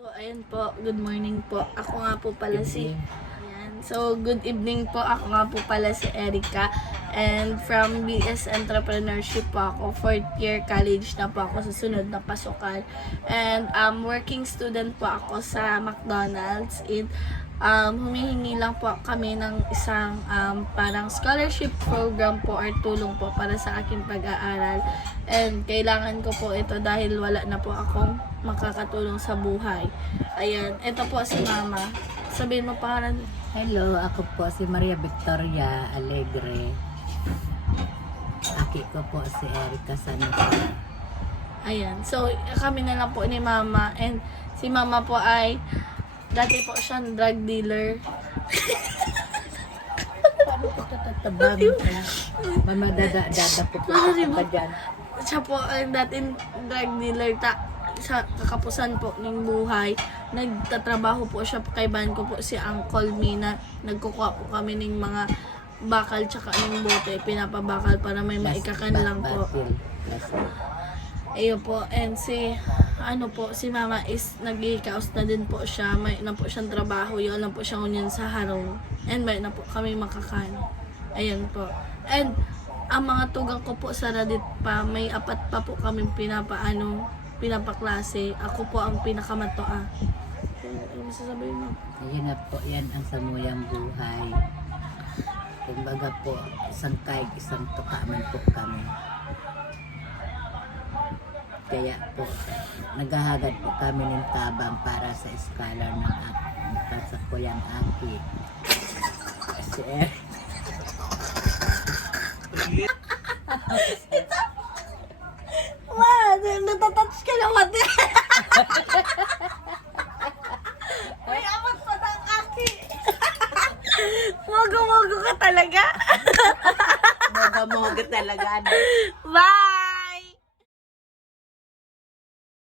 So, ayan po. Good morning po. Ako nga po pala si... Ayan. So, good evening po. Ako nga po pala si Erica. And from BS Entrepreneurship po ako. 4th year college na po ako sa sunod na pasukan. And working student po ako sa McDonald's. Humihingi lang po kami ng isang parang scholarship program po or tulong po para sa aking pag-aaral. And kailangan ko po ito dahil wala na po akong makakatulong sa buhay. Ayan, ito po si Mama. Sabihin mo pangalan. Hello, ako po si Maria Victoria Alegre. Aki ko po si Erica Santos. Ayan, so kami na lang po ni Mama. And si Mama po ay dati po siyang drug dealer. Paano ko tatatabang ka? Mama, dada po po ka dyan. Siya po ay dating drug dealer sa kakapusan po ng buhay. Nagtatrabaho po siya kay ban ko po si Uncle Mina. Nagkukuha po kami ng mga bakal tsaka ng bote. Pinapabakal para may maikakan lang po. Ayun po. And si Mama is nag-i-kaos na din po siya. May na po siyang trabaho. Yun lang po siya ngunyan sa harong. And may na po kami makakan. Ayun po. And ang mga tugang ko po sa Radit pa, may 4 pa po kami pinapaklase. Ako po ang pinakamatoa. Ano masasabihin mo? Ayun na po, yan ang samuyang buhay. Kumbaga po, isang kaig, isang tuka man po kami. Kaya po, naghahagad po kami ng tabang para sa scholar ng para sa kuyang aki. Si Natatouch ka lang mati. May amat pa ng aki. Mogo-mogo ka talaga. Moga-moga talaga. Bye!